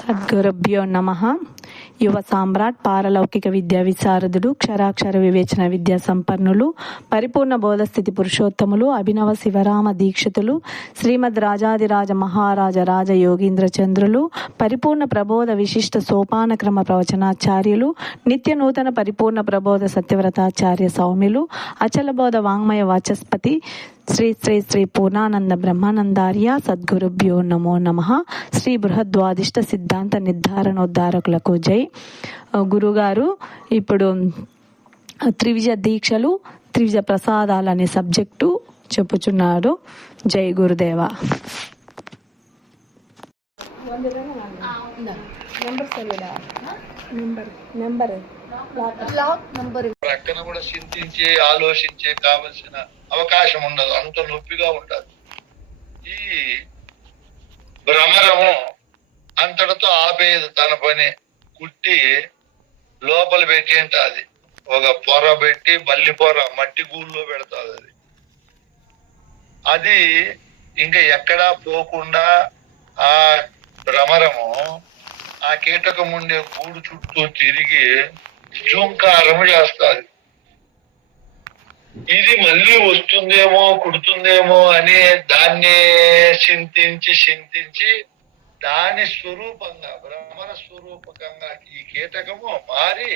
సద్గురుభ్యో నమః. యువ సామ్రాట్, పారలౌకిక విద్యా విశారదుడు, క్షరాక్షర వివేచన విద్యా సంపన్నులు, పరిపూర్ణ బోధస్థితి పురుషోత్తములు, అభినవ శివరామ దీక్షితులు, శ్రీమద్ రాజాదిరాజ మహారాజ రాజ యోగీంద్ర చంద్రులు, పరిపూర్ణ ప్రబోధ విశిష్ట సోపాన క్రమ ప్రవచనాచార్యులు, నిత్య నూతన పరిపూర్ణ ప్రబోధ సత్యవ్రతాచార్య సౌమ్యులు, అచల బోధ వాంగ్మయ వాచస్పతి శ్రీ శ్రీ శ్రీ పూర్ణానంద బ్రహ్మానందార్య సద్గురుభ్యో నమో నమః. శ్రీ బృహద్వాదిష్ట సిద్ధాంత నిర్ధారణోద్ధారకులకు జై. గురుగారు ఇప్పుడు త్రివిజ దీక్షలు, త్రివిజ ప్రసాదాలు అనే సబ్జెక్టు చెప్పుచున్నారు. జై గురుదేవ. ప్రక్కన కూడా చింతించి ఆలోచించే కావలసిన అవకాశం ఉండదు, అంత నొప్పిగా ఉంటుంది. ఈ భ్రమరము అంతటితో ఆపేది తన పని. కుట్టి లోపల పెట్టేంట అది ఒక పొర పెట్టి, బల్లి పొర మట్టి గూళ్ళో పెడతాది. అది ఇంకా ఎక్కడా పోకుండా ఆ భ్రమరము ఆ కీటకం ఉండే గూడు చుట్టూ తిరిగి జూంకారము చేస్తాది. ఇది మళ్ళీ వస్తుందేమో, కుడుతుందేమో అని దాన్నే చింతించి దాని స్వరూపంగా, భ్రమర స్వరూపకంగా ఈ కీటకము మారి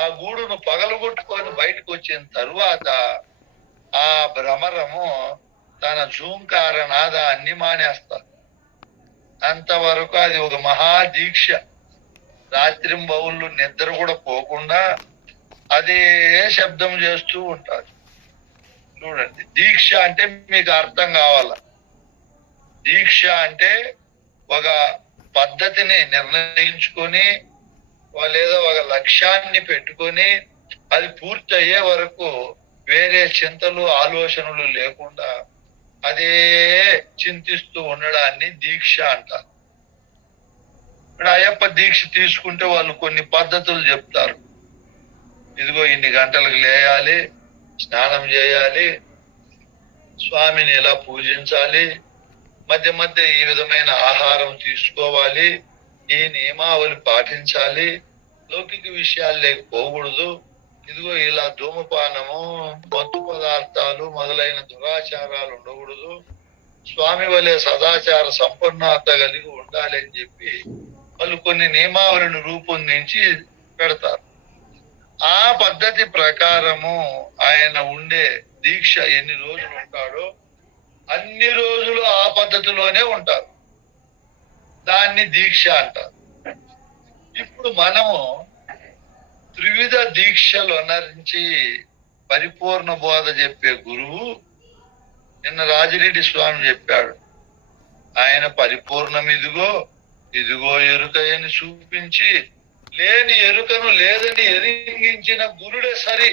ఆ గూడును పగలగొట్టుకొని బయటకు వచ్చిన తరువాత ఆ భ్రమరము తన జూంకార నాదాన్ని మానేస్తారు. అంతవరకు అది ఒక మహాదీక్ష. రాత్రింబౌళ్ళు నిద్ర కూడా పోకుండా అదే శబ్దం చేస్తూ ఉంటారు. చూడండి, దీక్ష అంటే మీకు అర్థం కావాల. దీక్ష అంటే ఒక పద్ధతిని నిర్ణయించుకొని లేదా ఒక లక్ష్యాన్ని పెట్టుకొని అది పూర్తి అయ్యే వరకు వేరే చింతలు ఆలోచనలు లేకుండా అదే చింతిస్తూ ఉండడాన్ని దీక్ష అంటారు. ఇప్పుడు అయ్యప్ప దీక్ష తీసుకుంటే వాళ్ళు కొన్ని పద్ధతులు చెప్తారు. ఇదిగో ఇన్ని గంటలకు లేయాలి, స్నానం చేయాలి, స్వామిని ఇలా పూజించాలి, మధ్య మధ్య ఈ విధమైన ఆహారం తీసుకోవాలి, ఈ నియమావళి పాటించాలి, లౌకిక విషయాలు లేకపోకూడదు, ఇదిగో ఇలా ధూమపానము, మత్తు పదార్థాలు మొదలైన దురాచారాలు ఉండకూడదు, స్వామి వలె సదాచార సంపన్నత కలిగి ఉండాలి అని చెప్పి వాళ్ళు కొన్ని నియమావళిని రూపొందించి పెడతారు. ఆ పద్ధతి ప్రకారము ఆయన ఉండే దీక్ష ఎన్ని రోజులు ఉంటాడో అన్ని రోజులు ఆ పద్ధతిలోనే ఉంటారు. దాన్ని దీక్ష అంటారు. ఇప్పుడు మనము త్రివిధ దీక్షలు అనరించి పరిపూర్ణ బోధ చెప్పే గురువు నిన్న రాజిరెడ్డి స్వామి చెప్పాడు. ఆయన పరిపూర్ణం ఇదిగో ఎరుకని చూపించి లేని ఎరుకను లేదని ఎరింగించిన గురుడే సరి.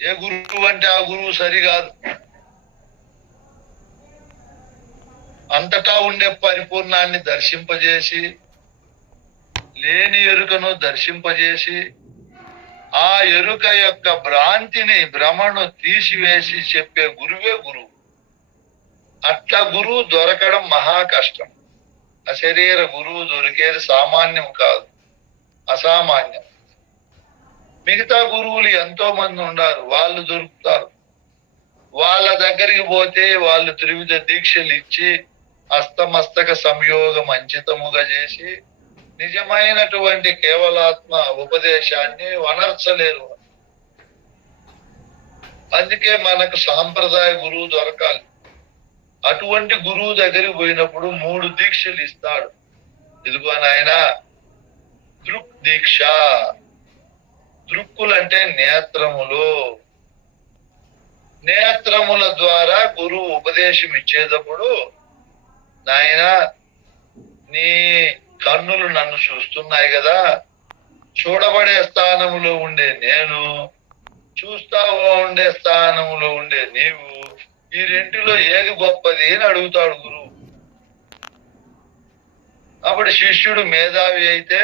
ఏ గురువు అంటే ఆ గురువు సరి కాదు. అంతటా ఉండే పరిపూర్ణాన్ని దర్శింపజేసి, లేని ఎరుకను దర్శింపజేసి, ఆ ఎరుక యొక్క భ్రాంతిని, భ్రమను తీసివేసి చెప్పే గురువే గురువు. అట్లా గురువు దొరకడం మహా కష్టం. అశరీర గురువు దొరికేది సామాన్యం కాదు, అసామాన్యం. మిగతా గురువులు ఎంతో మంది ఉన్నారు, వాళ్ళు దొరుకుతారు. వాళ్ళ దగ్గరికి పోతే వాళ్ళు త్రివిధ దీక్షలు ఇచ్చి అస్తమస్తక సంయోగం అంచితముగా చేసి నిజమైనటువంటి కేవలాత్మ ఉపదేశాన్ని వనర్చలేరు. అందుకే మనకు సాంప్రదాయ గురువు దొరకాలి. అటువంటి గురువు దగ్గరికి పోయినప్పుడు 3 దీక్షలు ఇస్తాడు. ఇదిగో నాయన, దృక్ దీక్ష. దృక్కులంటే నేత్రములు. నేత్రముల ద్వారా గురువు ఉపదేశం ఇచ్చేటప్పుడు, నాయన నీ కన్నులు నన్ను చూస్తున్నాయి కదా, చూడబడే స్థానములో ఉండే నేను, చూస్తావో ఉండే స్థానములో ఉండే నీవు, ఈ రెంటిలో ఏది గొప్పది అని అడుగుతాడు గురువు. అప్పుడు శిష్యుడు మేధావి అయితే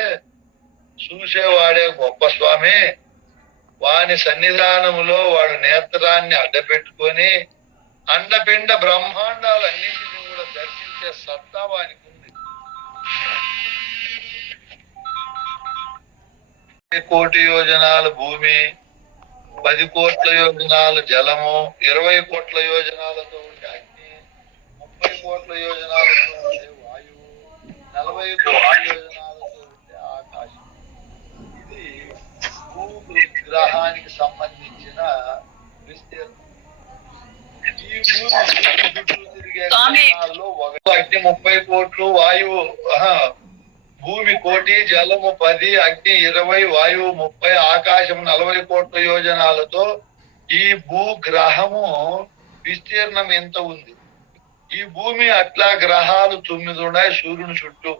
చూసేవాడే గొప్ప స్వామి, వాని సన్నిధానములో వాడు నేత్రాన్ని అడ్డపెట్టుకొని అండపిండ బ్రహ్మాండాలన్నింటినీ కూడా దర్శించే సత్తా వానికి ఉంది. కోటి యోజనాల భూమి, 10 కోట్ల యోజనాల జలము, 20 కోట్ల యోజనాలతో ఉండే అగ్ని, 30 కోట్ల యోజనాలతో ఉండే వాయువు, 40 కోట్ల యోజనాలతో ఉండే ఆకాశం. ఇది భూగ్రహానికి సంబంధించిన విస్తీర్ణం. ఈ భూమి చుట్టూ తిరిగే గ్రహాల్లో ఒకటి అగ్ని 30 కోట్లు, వాయువు భూమి 1 కోటి, జలము 10, అగ్ని 20, వాయువు 30, ఆకాశం 40 కోట్ల యోజనాలతో ఈ భూగ్రహము విస్తీర్ణం ఎంత ఉంది. ఈ భూమి అట్లా గ్రహాలు 9 ఉన్నాయి సూర్యుని చుట్టూ.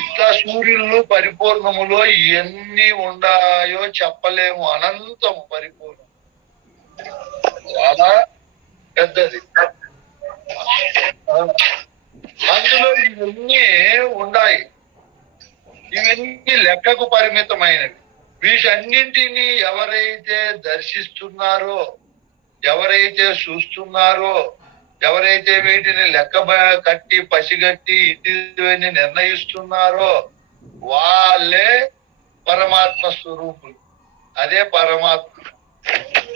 ఇట్లా సూర్యులు పరిపూర్ణములో ఎన్ని ఉన్నాయో చెప్పలేము. అనంతము పరిపూర్ణం, చాలా పెద్దది. అందులో ఇవన్నీ ఉన్నాయి. ఇవన్నీ లెక్కకు పరిమితమైనవి. వీటన్నింటినీ ఎవరైతే దర్శిస్తున్నారో, ఎవరైతే చూస్తున్నారో, ఎవరైతే వీటిని లెక్క కట్టి పసిగట్టి ఇటీవని నిర్ణయిస్తున్నారో వాళ్ళే పరమాత్మ స్వరూపులు. అదే పరమాత్మ.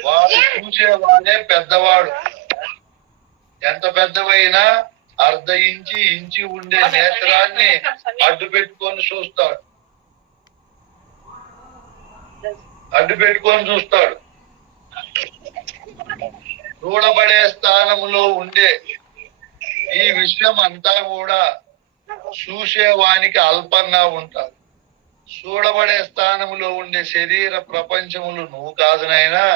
వాడు చూసేవాడే పెద్దవాడు. ఎంత పెద్దవైనా అర్ధ ఇంచి ఉండే నేత్రాన్ని అడ్డు పెట్టుకొని చూస్తాడు. చూడబడే స్థానంలో ఉండే ఈ విషయం అంతా కూడా చూసేవానికి అల్పంగా ఉంటారు. చూడబడే స్థానంలో ఉండే శరీర ప్రపంచములు నువ్వు కాదు నాయనా.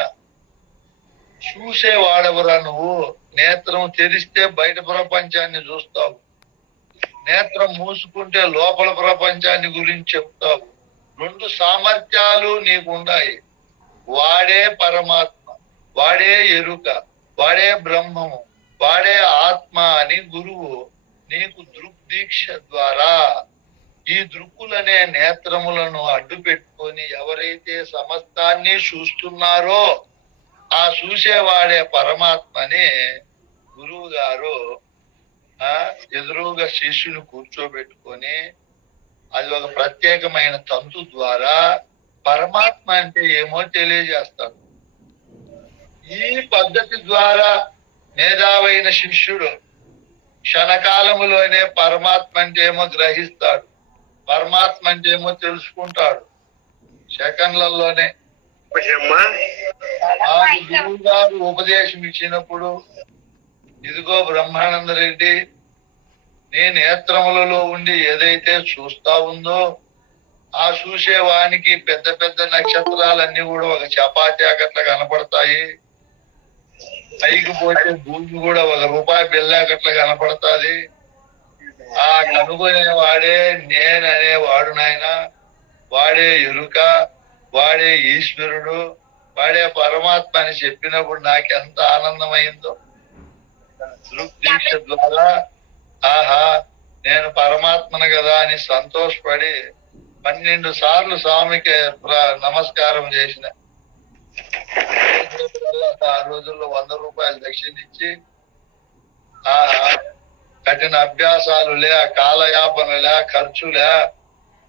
చూసేవాడెవరా నువ్వు? నేత్రం తెరిస్తే బయట ప్రపంచాన్ని చూస్తావు, నేత్రం మూసుకుంటే లోపల ప్రపంచాన్ని గురించి చెప్తావు. 2 సామర్థ్యాలు నీకున్నాయి. వాడే పరమాత్మ, వాడే ఎరుక, వాడే బ్రహ్మము, వాడే ఆత్మ అని గురువు నీకు దృగ్దీక్ష ద్వారా ఈ దృక్కులనే నేత్రములను అడ్డు పెట్టుకొని ఎవరైతే సమస్తాన్ని చూస్తున్నారో ఆ చూసేవాడే పరమాత్మని గురువు గారు ఎదురుగా శిష్యుని కూర్చోబెట్టుకొని అది ఒక ప్రత్యేకమైన తంతు ద్వారా పరమాత్మ అంటే ఏమో తెలియజేస్తాడు. ఈ పద్ధతి ద్వారా మేధావైన శిష్యుడు క్షణకాలములోనే పరమాత్మ అంటే ఏమో గ్రహిస్తాడు, పరమాత్మ అంటే ఏమో తెలుసుకుంటాడు. సెకండ్లలోనే గురువు గారు ఉపదేశం ఇచ్చినప్పుడు, ఇదిగో బ్రహ్మానంద రెడ్డి, నీ నేత్రములలో ఉండి ఏదైతే చూస్తా ఉందో ఆ చూసేవానికి పెద్ద పెద్ద నక్షత్రాలన్నీ కూడా ఒక చపాతి అట్లా కనపడతాయి. పైకి పోతే భూమి కూడా ₹1 బిల్లాకట్లా కనపడతాది. ఆ కనుగొనేవాడే నేననేవాడు నాయన. వాడే ఎరుక, వాడే ఈశ్వరుడు, వాడే పరమాత్మ అని చెప్పినప్పుడు నాకెంత ఆనందమైందో. దృగ్దీక్ష ద్వారా ఆహా నేను పరమాత్మను కదా అని సంతోషపడి 12 సార్లు స్వామికి నమస్కారం చేసిన. ఆ రోజుల్లో ₹100 దక్షిణిచ్చి కఠిన అభ్యాసాలు లే, కాలయాపనలే, ఖర్చులే,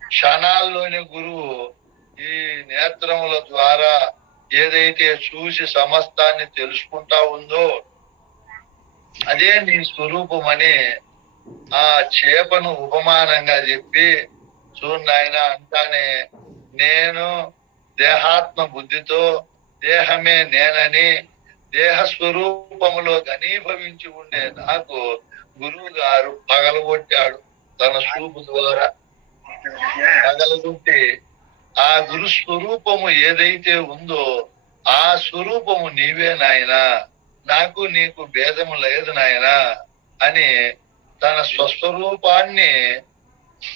క్షణాల్లోని గురువు ఈ నేత్రముల ద్వారా ఏదైతే చూసి సమస్తాన్ని తెలుసుకుంటా ఉందో అదే నీ స్వరూపమని ఆ చేపను ఉపమానంగా చెప్పి చూడాయన అంటానే నేను దేహాత్మ బుద్ధితో దేహమే నేనని దేహ స్వరూపములో ఘనీభవించి ఉండే నాకు గురువు గారు పగలగొట్టాడు తన చూపు ద్వారా. పగలగొట్టి ఆ గురు స్వరూపము ఏదైతే ఉందో ఆ స్వరూపము నీవే నాయనా, నాకు నీకు భేదము లేదు నాయనా అని తన స్వస్వరూపాన్ని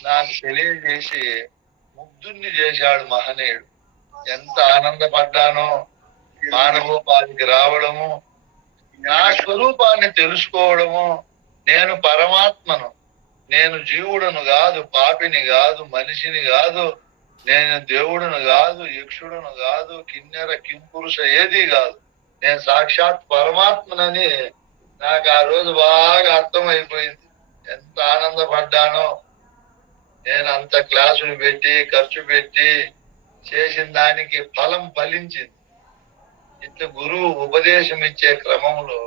నాకు తెలియజేసి ముగ్ధుణ్ణి చేశాడు మహనీయుడు. ఎంత ఆనందపడ్డానో మానవోపాధికి రావడము, నా స్వరూపాన్ని తెలుసుకోవడము. నేను పరమాత్మను, నేను జీవుడను కాదు, పాపిని కాదు, మనిషిని కాదు, నేను దేవుడును కాదు, యక్షుడును కాదు, కిన్నెర కింపురుష ఏది కాదు, నేను సాక్షాత్ పరమాత్మనని నాకు ఆ రోజు బాగా అర్థమైపోయింది. ఎంత ఆనందపడ్డానో. నేను అంత క్లాసులు పెట్టి ఖర్చు పెట్టి చేసిన దానికి ఫలం ఫలించింది. ఇట్లా గురువు ఉపదేశం ఇచ్చే క్రమంలో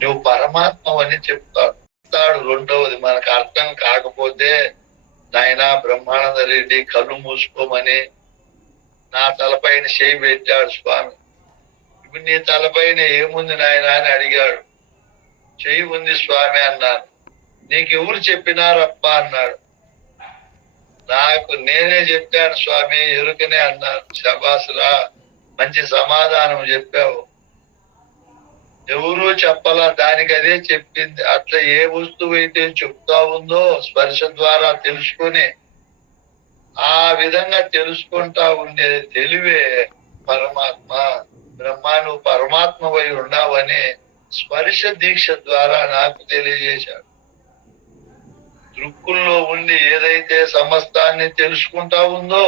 నువ్వు పరమాత్మ అని చెప్తాడు. రెండవది మనకు అర్థం కాకపోతే నాయనా బ్రహ్మానంద రెడ్డి కళ్ళు మూసుకోమని నా తలపైన చేయి పెట్టాడు స్వామి. ఇప్పుడు నీ తలపైన ఏముంది నాయన అని అడిగాడు. చెయ్యి ఉంది స్వామి అన్నాను. నీకెవరు చెప్పినారప్ప అన్నాడు. నాకు నేనే చెప్పాను స్వామి, ఎరుకనే అన్నాను. శబాసురా, మంచి సమాధానం చెప్పావు. ఎవరూ చెప్పాలా, దానికి అదే చెప్పింది. అట్లా ఏ వస్తువు అయితే చెప్తా ఉందో స్పర్శ ద్వారా తెలుసుకొని ఆ విధంగా తెలుసుకుంటా ఉండేది తెలివే పరమాత్మ. బ్రహ్మ నువ్వు పరమాత్మవై ఉన్నావని స్పర్శ దీక్ష ద్వారా నాకు తెలియజేశాడు. దృక్కుల్లో ఉండి ఏదైతే సమస్తాన్ని తెలుసుకుంటా ఉందో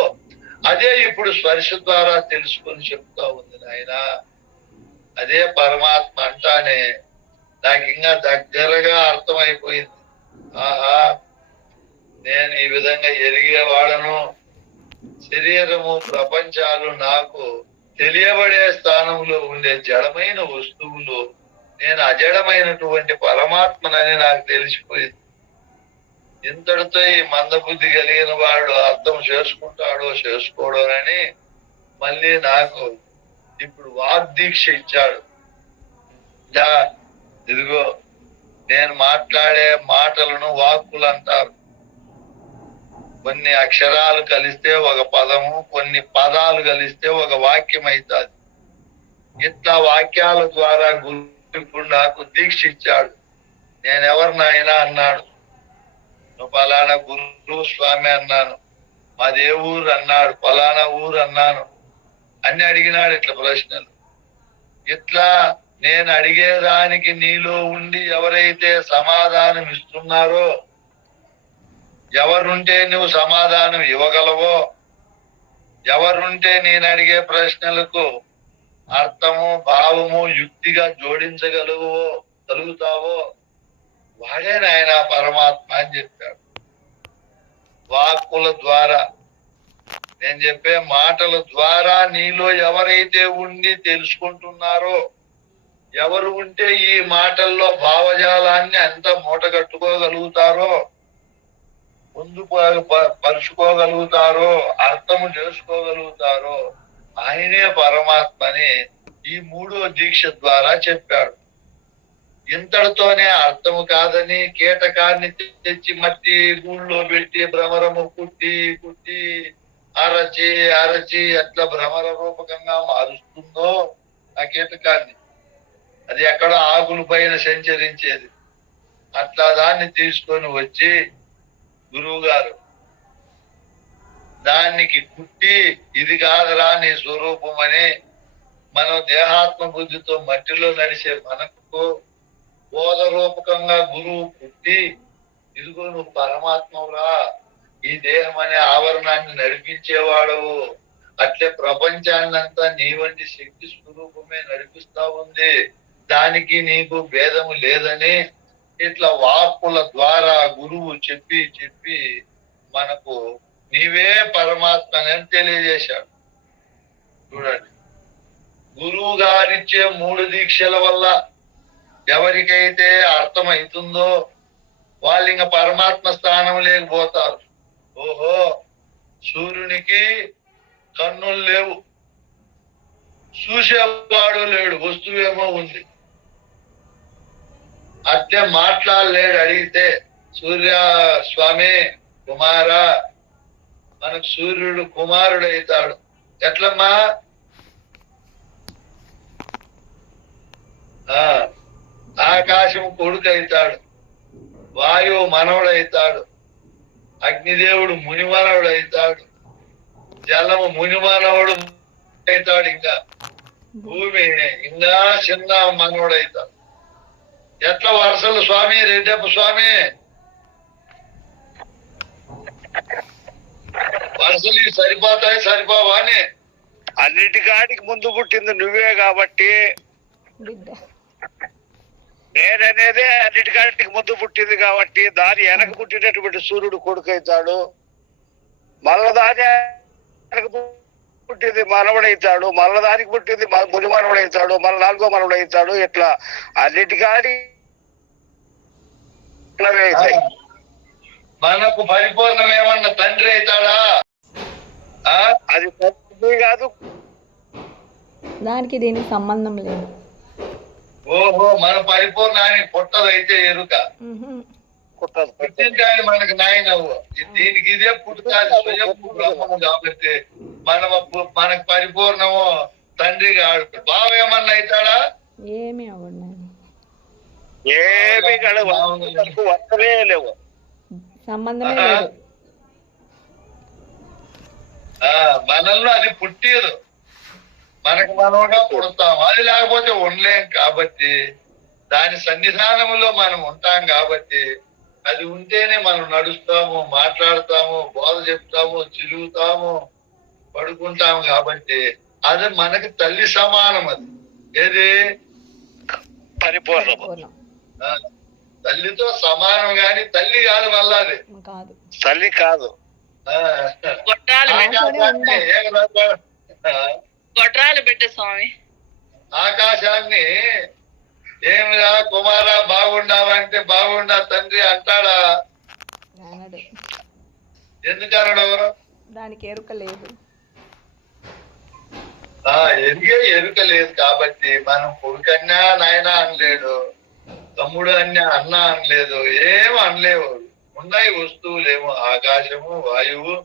అదే ఇప్పుడు స్పర్శ ద్వారా తెలుసుకొని చెప్తా ఉంది నాయనా. అదే పరమాత్మ అంటానే నాకు ఇంకా దగ్గరగా అర్థమైపోయింది. ఆహా, నేను ఈ విధంగా ఎరిగేవాడను. శరీరము ప్రపంచాలు నాకు తెలియబడే స్థానంలో ఉండే జడమైన వస్తువులు, నేను అజడమైనటువంటి పరమాత్మనని నాకు తెలిసిపోయింది. ఇంతటితో ఈ మందబుద్ధి కలిగిన వాడు అర్థం చేసుకుంటాడో చేసుకోడోనని మళ్ళీ నాకు ఇప్పుడు వాగ్దీక్ష ఇచ్చాడు. ఇదిగో నేను మాట్లాడే మాటలను వాక్కులు అంటారు. కొన్ని అక్షరాలు కలిస్తే ఒక పదము, కొన్ని పదాలు కలిస్తే ఒక వాక్యం అవుతుంది. ఇట్లా వాక్యాల ద్వారా గురు నాకు దీక్ష ఇచ్చాడు. నేనెవరినైనా అన్నాడు. నువ్వు పలానా గురు స్వామి అన్నాను. మాదే ఊరు అన్నాడు. పలానా ఊరు అన్నాను. అన్ని అడిగినాడు ఇట్లా ప్రశ్నలు. ఇట్లా నేను అడిగేదానికి నీలో ఉండి ఎవరైతే సమాధానం ఇస్తున్నారో, ఎవరుంటే నువ్వు సమాధానం ఇవ్వగలవో, ఎవరుంటే నేను అడిగే ప్రశ్నలకు అర్థము భావము యుక్తిగా జోడించగలుగుతావో వాడే నాయన పరమాత్మ అని చెప్పాడు. వాక్కుల ద్వారా, నేను చెప్పే మాటల ద్వారా నీలో ఎవరైతే ఉండి తెలుసుకుంటున్నారో, ఎవరు ఉంటే ఈ మాటల్లో భావజాలాన్ని అంతా మూటగట్టుకోగలుగుతారో, ముందు పరుచుకోగలుగుతారో, అర్థము చేసుకోగలుగుతారో ఆయనే పరమాత్మని ఈ మూడో దీక్ష ద్వారా చెప్పాడు. ఇంతటితోనే అర్థము కాదని కీటకాన్ని తెచ్చి మట్టి గూళ్ళో పెట్టి భ్రమరము కుట్టి కుట్టి అరచి అరచి ఎట్లా భ్రమర రూపకంగా మారుస్తుందో ఆ కీటకాన్ని, అది ఎక్కడ ఆకుల పైన సంచరించేది, అట్లా దాన్ని తీసుకొని వచ్చి గురువు గారు దానికి కుట్టి ఇది కాదురా నీ స్వరూపం అని మనం దేహాత్మ బుద్ధితో మట్టిలో నడిచే మనకు బోధ రూపకంగా గురువు పుట్టి, ఇదిగో నువ్వు పరమాత్మవురా, ఈ దేహం అనే ఆవరణాన్ని నడిపించేవాడవు, అట్లే ప్రపంచాన్నంతా నీ వంటి శక్తి స్వరూపమే నడిపిస్తా ఉంది, దానికి నీకు భేదము లేదని ఇట్లా వాక్కుల ద్వారా గురువు చెప్పి చెప్పి మనకు నీవే పరమాత్మ అని తెలియజేశాడు. చూడండి, గురువు గారిచ్చే 3 దీక్షల వల్ల ఎవరికైతే అర్థమవుతుందో వాళ్ళు ఇంకా పరమాత్మ స్థానం లేకపోతారు. ఓహో, సూర్యునికి కన్నులు లేవు, చూసేవాడు లేడు, వస్తువేమో ఉంది. అట్లే మాట్లాడలేడు. అడిగితే సూర్య స్వామి కుమారా, మనకు సూర్యుడు కుమారుడు అవుతాడు. ఎట్లమ్మా? ఆకాశం కొడుకు అవుతాడు, వాయువు మనవుడు అవుతాడు, అగ్నిదేవుడు మునిమానవుడు అవుతాడు, జలము మునిమానవుడు అవుతాడు, ఇంకా భూమి ఇంకా చిన్న మనవుడు అవుతాడు. ఎట్లా వరుసలు స్వామి? రెడ్డప్ప స్వామి, వరుసలు సరిపోతాయి సరిపోవా అని? అన్నిటికాడికి ముందు పుట్టింది నువ్వే కాబట్టి నేననేదే అన్నిటికాడికి ముందు పుట్టింది కాబట్టి దాని వెనక పుట్టినటువంటి సూర్యుడు కొడుకు అవుతాడు. మళ్ళా దాని పుట్టింది మనవడు అవుతాడు, మళ్ళా దానికి పుట్టింది ముని మనవడు అవుతాడు, మళ్ళీ 4వ మనవడు అవుతాడు. ఇట్లా అన్నిటికాడి మనకు పరిపూర్ణం ఏమన్నా తండ్రి అవుతాడా? అది తండ్రి కాదు, దానికి దీనికి సంబంధం లేదు. ఓహో, మన పరిపూర్ణానికి పుట్టదైతే ఎరుక పుట్టింటాడు మనకు నాయనవ్వు. దీనికి ఇదే పుట్టుతాది స్వయంభూ బ్రహ్మము కాబట్టి మనకు పరిపూర్ణము తండ్రి కాడు. బావ ఏమన్నా అవుతాడా? ఏమి అవ్వడు, ఏమి వస్తలే లేవు, సంబంధమే లేదు. మనల్ని అది పుట్టేదు, మనకు మనముగా పుడతాం. అది లేకపోతే ఉండలేం కాబట్టి దాని సన్నిధానములో మనం ఉంటాం కాబట్టి అది ఉంటేనే మనం నడుస్తాము, మాట్లాడతాము, బోధ చెప్తాము, తిరుగుతాము, పడుకుంటాము. కాబట్టి అది మనకి తల్లి సమానం. అది ఏది పరిపూర్ణం, తల్లితో సమానం. గాని తల్లి కాదు, మళ్ళా అది కాదు, తల్లి కాదు. గొడ్రాలు బిడ్డ స్వామి. ఆకాశాన్ని ఏమిరా కుమారా బాగుండావంటే బాగుండా తండ్రి అంటాడా? ఎందుకనడు? దానికి ఎరుక లేదు, ఎరుక లేదు కాబట్టి మనం కొడుకన్నా నాయన అనలేడు, తమ్ముడు అన్నా అన్న అనలేదు, ఏమో అనలేవు. ఉన్నాయి వస్తువులేమో, ఆకాశము, వాయువు,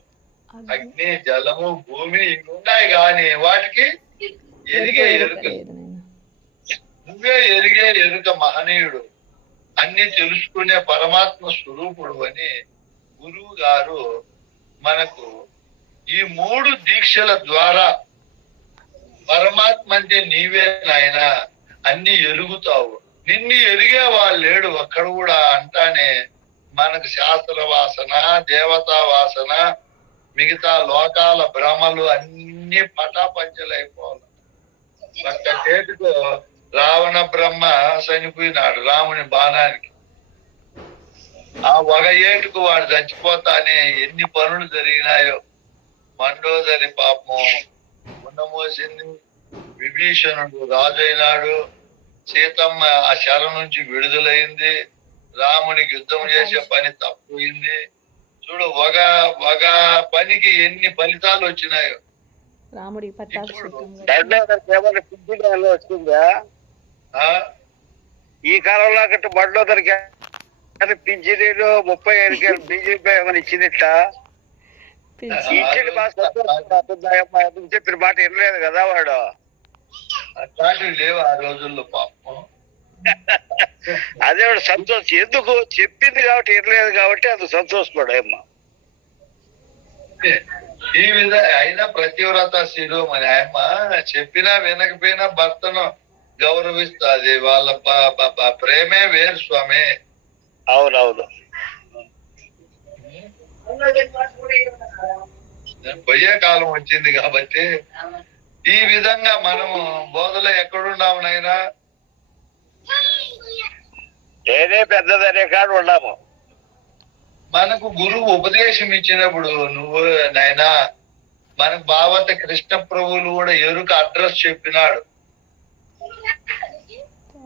అగ్ని, జలము, భూమి ఉన్నాయి. కానీ వాటికి ఎరిగే ఎరుక. నువ్వే ఎరిగే ఎరుక మహనీయుడు, అన్ని తెలుసుకునే పరమాత్మ స్వరూపుడు అని గురువు గారు మనకు ఈ 3 దీక్షల ద్వారా పరమాత్మ అంటే నీవే నాయన, అన్ని ఎరుగుతావు, నిన్ను ఎరిగే వాళ్ళు లేడు ఒక్కడ కూడా అంటానే మనకు శాస్త్ర వాసన, దేవతా వాసన, మిగతా లోకాల భ్రమలు అన్ని పటాపంచలైపోవాలి. ఒక్క చేతితో రావణ బ్రహ్మ చనిపోయినాడు రాముని బాణానికి. ఆ ఒక ఏటుకు వాడు చచ్చిపోతానే ఎన్ని పనులు జరిగినాయో. మండోదరి పాపం ఉండమోసింది, విభీషణుడు రాజు అయినాడు, సీతమ్మ ఆ శర నుంచి విడుదలైంది, రామునికి యుద్ధం చేసే పని తప్పోయింది. చూడు ఒక పనికి ఎన్ని ఫలితాలు వచ్చినాయో. రాముడి వచ్చిందా ఈ కాలంలో గట్టు బడిలో దొరికా పింఛనీలు 35 బీజేపీ ఏమైనా ఇచ్చిందిట్లా ఇచ్చింది. చెప్పిన మాట వినలేదు కదా వాడు. అట్లాంటివి లేవు ఆ రోజుల్లో పాపం. అదే వాడు సంతోషం, ఎందుకు చెప్పింది కాబట్టి వినలేదు కాబట్టి అది సంతోషపడమ్మా. ఈ విధంగా అయినా ప్రతివ్రత శిరోమణి ఆయమ్మ చెప్పినా వినకపోయినా భర్తను గౌరవిస్తుంది. వాళ్ళ ప్రేమే వేరు స్వామి. అవునవును, పోయే కాలం వచ్చింది కాబట్టి ఈ విధంగా మనము బోధలో ఎక్కడున్నాము నైనా, నేనే పెద్దదనే కాడు ఉన్నాము. మనకు గురువు ఉపదేశం ఇచ్చినప్పుడు నువ్వు నాయనా, మనకు భావత కృష్ణ ప్రభువులు కూడా ఎరుక అడ్రస్ చెప్పినాడు.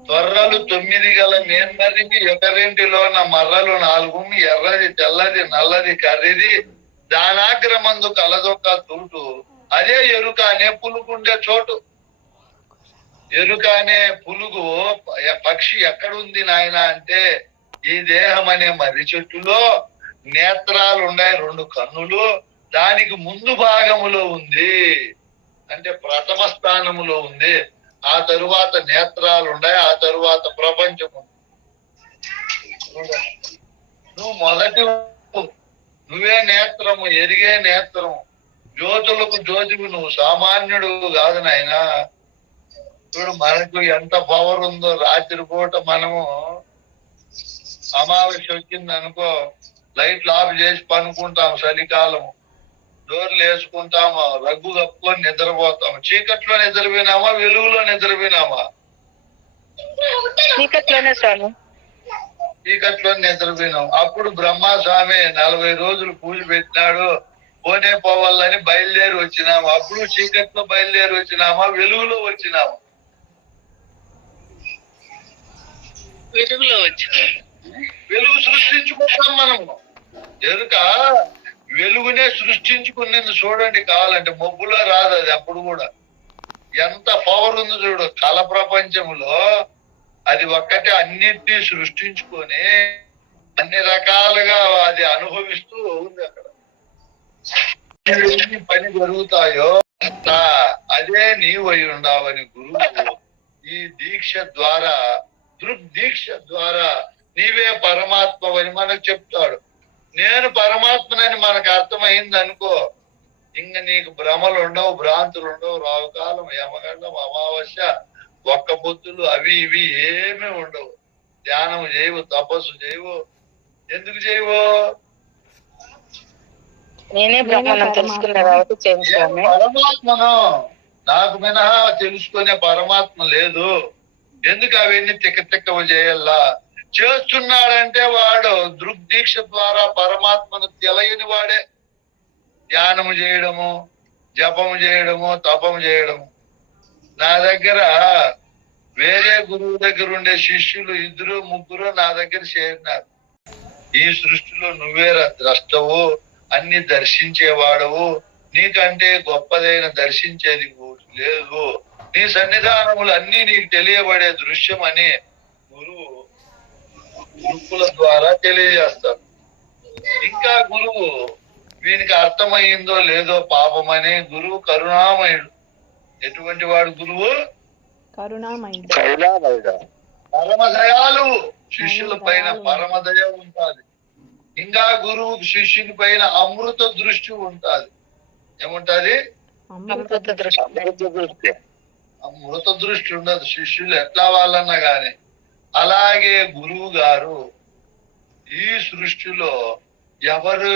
తొర్రలు 9 గల నేర్మరికి ఒకరింటిలో నా మర్రలు 4, ఎర్రది, తెల్లది, నల్లది, కర్రిది, దానాగ్రమందు కలదొక్క తూటు, అదే ఎరుక అనే పులుగుండే చోటు. ఎరుక అనే పులుగు పక్షి ఎక్కడుంది నాయన అంటే ఈ దేహం అనే మర్రి చెట్టులో నేత్రాలు ఉన్నాయి, 2 కన్నులు, దానికి ముందు భాగములో ఉంది, అంటే ప్రథమ స్థానములో ఉంది. ఆ తరువాత నేత్రాలు ఉన్నాయి, ఆ తరువాత ప్రపంచం ఉంది. నువ్వు మొదటి, నువ్వే నేత్రము, ఎరిగే నేత్రము, జ్యోతులకు జ్యోతివి, నువ్వు సామాన్యుడు కాదు నాయనా. చూడు మనకు ఎంత పవర్ ఉందో. రాత్రి పూట మనము అమావాస్య వచ్చింది అనుకో, లైట్లు ఆఫ్ చేసి పనుకుంటాం, చలికాలము డోర్లు వేసుకుంటామా, రగ్గు కప్పుకొని నిద్రపోతాము. చీకట్లో నిద్రపోయినామా, వెలుగులో నిద్రపోయినామా? చీకట్లోనే స్వామి, చీకట్లో నిద్రపోయినాం. అప్పుడు బ్రహ్మస్వామి 40 రోజులు పూజ పెట్టినాడు. పోనే పోవాలని బయలుదేరి వచ్చినాము. అప్పుడు చీకట్లో బయలుదేరి వచ్చినామా, వెలుగులో వచ్చినాము? వెలుగులో వచ్చిన వెలుగు సృష్టించుకుంటాం మనము. ఎరుక వెలుగునే సృష్టించుకునేది చూడండి. కావాలంటే మబ్బులో రాదు అది. అప్పుడు కూడా ఎంత పవర్ ఉంది చూడు. కళ ప్రపంచంలో అది ఒక్కటే అన్నిటినీ సృష్టించుకొని అన్ని రకాలుగా అది అనుభవిస్తూ ఉంది. అక్కడ ఎన్ని పని జరుగుతాయో అదే నీవు అయి ఉండావని గురువు ఈ దీక్ష ద్వారా, దృగ్దీక్ష ద్వారా నీవే పరమాత్మవని మనకు చెప్తాడు. నేను పరమాత్మనని మనకు అర్థమైంది అనుకో, ఇంక నీకు భ్రమలు ఉండవు, భ్రాంతులు ఉండవు, రావుకాలం, యమగండం, అమావాస్య, ఒక్క పొత్తులు అవి ఇవి ఏమీ ఉండవు. ధ్యానం చేయవు, తపస్సు చేయవు. ఎందుకు చేయవు? నేనే బ్రహ్మను తెలుసుకున్నా కాబట్టి చేయించాను. పరమాత్మను నాకు మినహా తెలుసుకునే పరమాత్మ లేదు. ఎందుకు అవన్నీ తిక్కవ చేయాలా? చేస్తున్నాడంటే వాడు దృగ్దీక్ష ద్వారా పరమాత్మను తెలియని వాడే. ధ్యానము చేయడము, జపము చేయడము, తపము చేయడము. నా దగ్గర వేరే గురువు దగ్గర ఉండే శిష్యులు 2-3 నా దగ్గర చేరినారు. ఈ సృష్టిలో నువ్వే ద్రష్టవు, అన్ని దర్శించేవాడవు, నీకంటే గొప్పదైన దర్శించేది లేదు, నీ సన్నిధానములు అన్ని నీకు తెలియబడే దృశ్యం అని గురువు గురుకుల ద్వారా తెలియజేస్తారు. ఇంకా గురువు వీనికి అర్థమయ్యిందో లేదో పాపమని గురువు కరుణామయుడు. ఎటువంటి వాడు గురువు? కరుణామయుడు. పరమదయాలు. శిష్యుల పైన పరమదయ ఉంటుంది. ఇంకా గురువు శిష్యుని పైన అమృత దృష్టి ఉంటుంది. ఏముంటది? అమృత దృష్టి ఉండదు శిష్యులు ఎట్లా వాళ్ళన్నా గాని. అలాగే గురువు గారు ఈ సృష్టిలో ఎవరు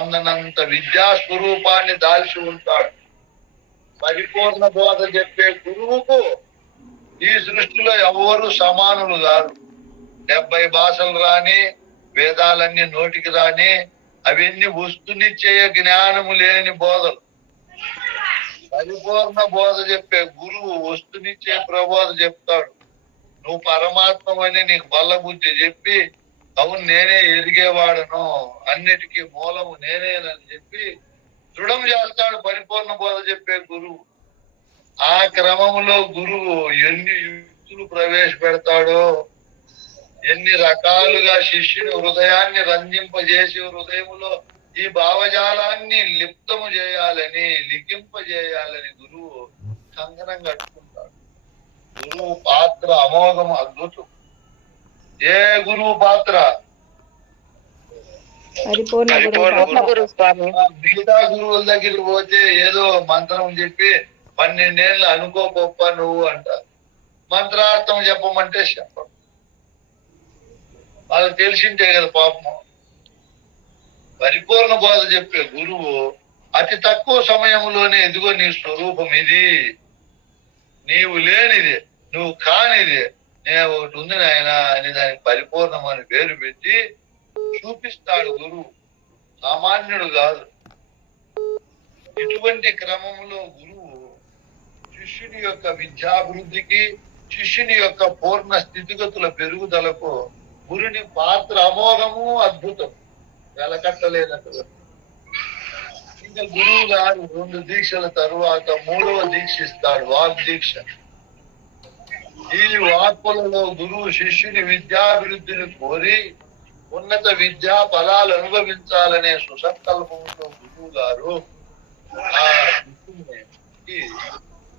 అందనంత విద్యా స్వరూపాన్ని దాల్చి ఉంటాడు. పరిపూర్ణ బోధ చెప్పే గురువుకు ఈ సృష్టిలో ఎవరు సమానులు కాదు. 70 భాషలు రాని, వేదాలన్నీ నోటికి రాని, అవన్నీ వస్తునిచ్చే జ్ఞానము లేని బోధలు. పరిపూర్ణ బోధ చెప్పే గురువు వస్తునిచ్చే ప్రబోధ చెప్తాడు. నువ్వు పరమాత్మని నీకు బల్ల బుద్ధి చెప్పి, అవును నేనే ఎరిగేవాడను, అన్నిటికీ మూలము నేనేనని చెప్పి దృఢం చేస్తాడు పరిపూర్ణ బోధ చెప్పే గురువు. ఆ క్రమంలో గురువు ఎన్ని యుక్తులు ప్రవేశపెడతాడో, ఎన్ని రకాలుగా శిష్యుని హృదయాన్ని రంజింపజేసి హృదయములో ఈ భావజాలాన్ని లిప్తము చేయాలని, లిఖింపజేయాలని గురువు కంకణం కట్టుకుంటాడు. గురువు పాత్ర అమోఘం, అద్భుతం. ఏ గురువు పాత్ర? మిగతా గురువుల దగ్గరికి పోతే ఏదో మంత్రం చెప్పి 12 ఏళ్ళు అనుకో గొప్ప నువ్వు అంటారు. మంత్రార్థం చెప్పమంటే చెప్పరు. వాళ్ళకి తెలిసింటే కదా పాపం. పరిపూర్ణ బోధ చెప్పే గురువు అతి తక్కువ సమయంలోనే ఎదుగో నీ స్వరూపం ఇది, నీవు లేనిది, నువ్వు కానిది, నేను ఒకటి ఉంది నాయన అని దానికి పరిపూర్ణం అని పేరు పెట్టి చూపిస్తాడు గురువు. సామాన్యుడు కాదు. ఇటువంటి క్రమంలో గురువు శిష్యుని యొక్క విద్యాభివృద్ధికి, శిష్యుని యొక్క పూర్ణ స్థితిగతుల పెరుగుదలకు గురుని పాత్ర అమోఘము, అద్భుతం, వెలకట్టలేనట్టు. ఇంకా గురువు గారు 2 దీక్షల తరువాత 3వ దీక్ష ఇస్తాడు, వాగ్దీక్ష. ఈ వాక్కులలో గురువు శిష్యుని విద్యాభివృద్ధిని కోరి ఉన్నత విద్యా ఫలాలు అనుభవించాలనే సుసంకల్పంతో గురువు గారు ఆ శిష్యునికి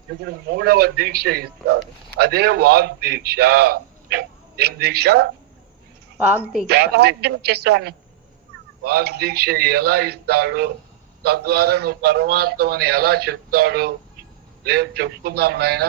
ఇప్పుడు 3వ దీక్ష ఇస్తాడు. అదే వాగ్దీక్ష. ఏం దీక్ష? వాగ్దీక్ష ఎలా ఇస్తాడు, తద్వారా నువ్వు పరమాత్మని ఎలా చెప్తాడు రేపు చెప్పుకుందాం నాయన.